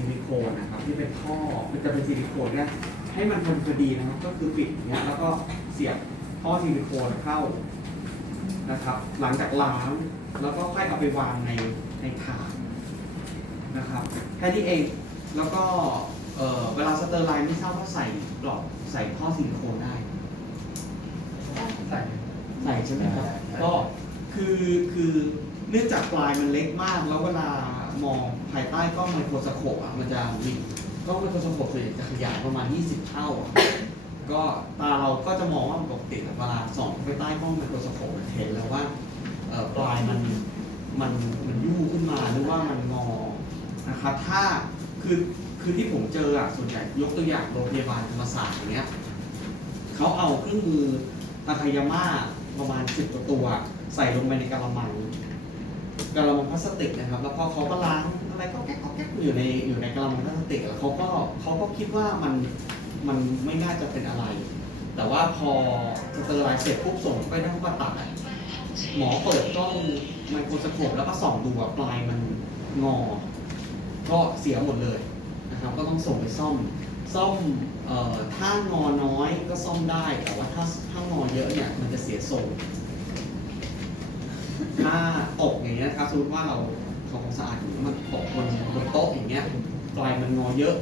ซิลิโคนนะครับที่เป็นท่อมันจะเป็นซิลิโคนเนี่ยให้มันพอดีนะครับ ก็คือปิดอย่างเงี้ยแล้วก็เสียบท่อซิลิโคนเข้านะครับ หลังจากล้างแล้วก็ค่อยเอาไปวางในในถาดนะครับแค่นี้เองแล้วก็เอ่อเวลาสเตอร์ไลน์ไม่ทราบว่าใส่กรอบใส่ท่อซิลิโคนได้ ใส่ใส่ใช่ไหมครับได้ก็คือคือเนื่องจากปลายมันเล็กมาก แล้วเวลามอง ภายใต้กล้องไมโครสโคปอะมันจะมีกล้องไมโครสโคปส่วนใหญ่จะขยายประมาณ 20 เท่าอะก็ตาเราก็จะมองว่ามันปกติแต่เวลาส่องเข้าไปใต้กล้องไมโครสโคปเห็นแล้วว่าปลายมันมันมันยู่ขึ้นมาหรือว่ามันงอนะครับถ้าคือคือที่ผมเจออะส่วนใหญ่ยกตัวอย่างโรงพยาบาลธรรมศาสตร์อย่างเงี้ยเขาเอาเครื่องมือตาคายาม่าประมาณสิบกว่าตัว ใส่ลงไปในกระมัง กระมังพลาสติกนะครับ แล้วพอเขาก็ล้างอะไรก็แก๊กก็แก๊กอยู่ในอยู่ในกระมังพลาสติกแล้วเขาก็เขาก็คิดว่ามันมันไม่น่าจะเป็นอะไร แต่ว่าพอสเตอร์ไลน์เสร็จปุ๊บส่งไปที่ห้องผ่าตัดหมอเปิดกล้องไมโครสโคปแล้วก็ส่องดูว่าปลายมันงอ ก็เสียหมดเลยนะครับ ก็ต้องส่งไปซ่อมซ่อมเอ่อถ้างอน้อยก็ซ่อมได้ แต่ว่าถ้าถ้างอเยอะเนี่ยมันจะเสียทรง ถ้าตกอย่างเงี้ยครับสมมติว่าเราทำความสะอาดอยู่แล้วมันตกบนบนโต๊ะอย่างเงี้ยปลายมันงอเยอะ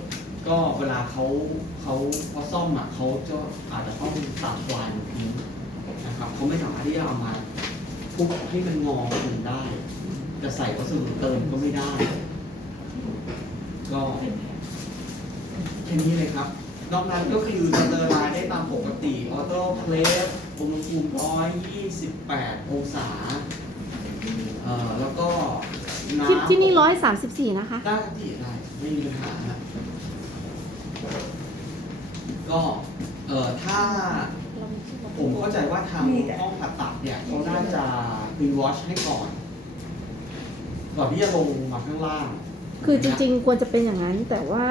ก็เวลาเขาเขาเขาซ่อมอะเขาจะอาจจะต้องตัดปลายมันทิ้งนะครับเขาไม่สามารถที่จะเอามาทุบให้มันงอคืนได้ จะใส่วัสดุเติมก็ไม่ได้ ก็แค่นี้เลยครับนอกนั้นก็คือสเตอร์ไลน์ได้ตามปกติ ออโต้เพลสอุณหภูมิ128 องศา อ่อแล้วก็น้ำที่ที่นี่ร้อยสามสิบสี่นะคะ ได้ครับพี่ได้ไม่มีปัญหานะก็เอ่อถ้า ผมเข้าใจว่าทางห้องผ่าตัดเนี่ยเขาน่าจะพรีวอชให้ก่อน ก่อนที่จะลงมาข้างล่างคือจริงๆ ควรจะเป็นอย่างนั้น แต่ว่า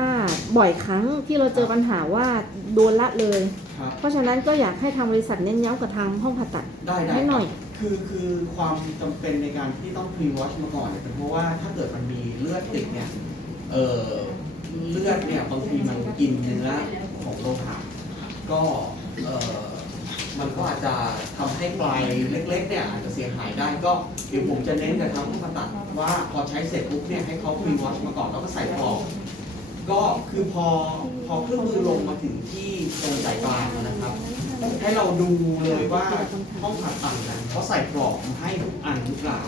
บ่อยครั้งที่เราเจอปัญหาว่าโดนละเลย ๆครับ เพราะฉะนั้นก็อยากให้ทางบริษัทเน้นย้ำกับทางห้องผ่าตัดได้ได้ให้หน่อยคื คือคือความจำเป็นในการที่ต้องพรีวอชมาก่อนเนี่ยเป็นเพราะว่าถ้าเกิดมันมีเลือดติดเนี่ยเออเลือดเนี่ยบางทีมันกินเนื้อของโลหะก็เออมันก็อาจจะทำให้ปลายเล็กๆเนี่ยอาจจะเสียหายได้ก็เดี๋ยวผมจะเน้นกับทางผู้ผ่าตัดว่าพอใช้เสร็จปุ๊บเนี่ยให้เขาพรีวอชมาก่อนแล้วก็ใส่ปลอก ก็คือพอพอเครื่องมือลงมาถึงที่ตรงสายกลางนะครับ ให้เราดูเลยว่าห้องผ่าตัดนั้นเขาใส่กรอบมาให้ทุกอันหรือเปล่า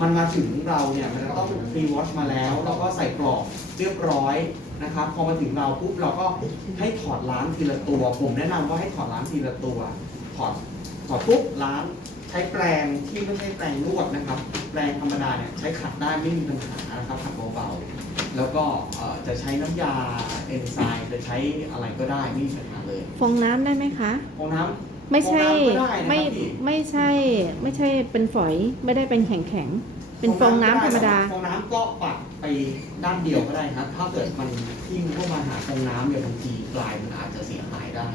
มันมาถึงเราเนี่ยมันจะต้องพรีวอชมาแล้ว แล้วก็ใส่กรอบเรียบร้อยนะครับ พอมาถึงเราปุ๊บเราก็ให้ถอดล้างทีละตัว ผมแนะนำว่าให้ถอดล้างทีละตัว ถอดถอดปุ๊บล้างใช้แปรงที่ไม่ใช่แปรงนวดนะครับ แปรงธรรมดาเนี่ยใช้ขัดได้ไม่มีปัญหานะครับขัดเบาๆ แล้วก็เอ่อจะใช้น้ำยาเอนไซม์จะใช้อะไรก็ได้ไม่มีปัญหาเลยฟองน้ำได้ไหมคะห้องน้ำไม่ใช่ฟองน้ำก็ได้นะครับไม่พี่ไม่ใช่ไม่ใช่เป็นฝอยไม่ได้เป็นแข็งแข็งๆเป็นฟองน้ำธรรมดาฟองน้ำก็ปัดไปด้านเดียวก็ได้ครับ ถ้าเกิดมันทิ้งเข้ามาหาฟองน้ำเนี่ยบางทีปลายมันอาจจะเสียหายได้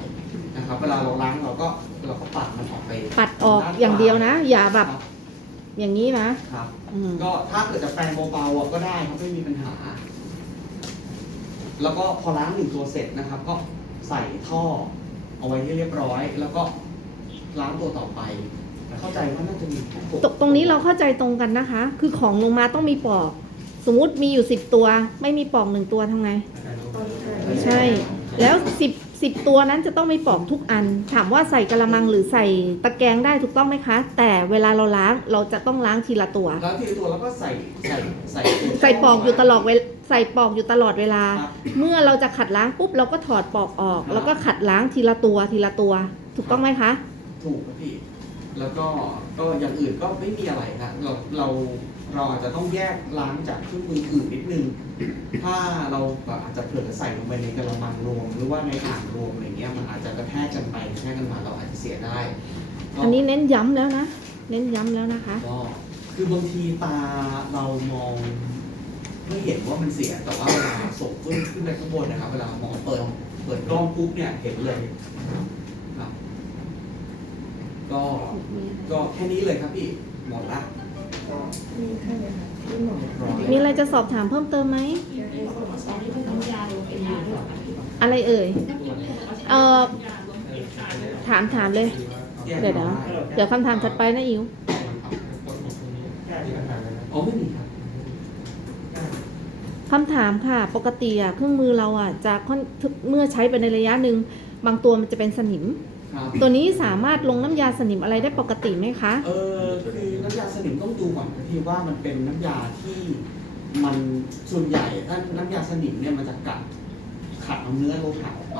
นะครับ เวลาเราล้างเราก็เราก็ปัดมันออกไป ปัดออกอย่างเดียวนะ อย่าแบบครับ อย่างนี้นะครับ อืมก็ถ้าเกิดจะแปรงเบาๆอะก็ได้ครับไม่มีปัญหา แล้วก็พอล้างหนึ่งตัวเสร็จนะครับ ก็ใส่ท่อเอาไว้ให้เรียบร้อย แล้วก็ล้างตัวต่อไปเข้าใจว่าน่าจะมีทุกตรงตรงนี้เราเข้าใจตรงกันนะคะ คือของลงมาต้องมีปลอก สมมุติมีอยู่สิบตัว ไม่มีปลอกหนึ่งตัวทำไง ใช่ แล้วสิบ สิบตัวนั้นจะต้องมีปลอกทุกอัน ถามว่าใส่กระมังหรือใส่ตะแกรงได้ถูกต้องไหมคะ แต่เวลาเราล้างเราจะต้องล้างทีละตัว ล้างทีละตัวแล้วก็ใส่ใส่ใส่ตัวใส่ปลอกอยู่ตลอดเวลใส่ปลอกอยู่ตลอดเวลาครับเมื่อเราจะขัดล้างปุ๊บเราก็ถอดปลอกออกครับแล้วก็ขัดล้างทีละตัวทีละตัว ถูกต้องไหมคะ ถูกครับพี่แล้วก็ก็อย่างอื่นก็ไม่มีอะไรนะเราเรา เราอาจจะต้องแยกล้างจากเครื่องมืออื่นนิดนึง ถ้าเราแบบอาจจะเผลอใส่ลงไปในกระมังรวม หรือว่าในอ่างรวมอะไรเงี้ยมันอาจจะกระแทกกันไปกระแทกกันมาเราอาจจะเสียได้ก็อันนี้เน้นย้ำแล้วนะ เน้นย้ำแล้วนะคะก็คือบางทีตาเรามองไม่เห็นว่ามันเสียแต่ว่าเวลาส่งขึ้นขึ้นไปข้างบนนะครับ เวลาหมอเปิดเปิดกล้องปุ๊บเนี่ยเห็นเลยครับ ก็ก็แค่นี้เลยครับพี่หมดละ มีอะไรจะสอบถามเพิ่มเติมไหม อะไรเอ่ย เออถามถามเลย เดี๋ยวเดี๋ยวเดี๋ยวคำถามถัดไปนะอิ๋วอ๋อไม่มีครับคำถามค่ะ ปกติอะเครื่องมือเราอะจะเมื่อใช้ไปในระยะหนึ่งบางตัวมันจะเป็นสนิม ครับตัวนี้สามารถลงน้ำยาสนิมอะไรได้ปกติไหมคะ เออคือน้ำยาสนิมต้องดูก่อนที่ว่ามันเป็นน้ำยาที่มันส่วนใหญ่ถ้าน้ำยาสนิมเนี่ยมันจะกัดขัดเอาเนื้อโลหะออกไป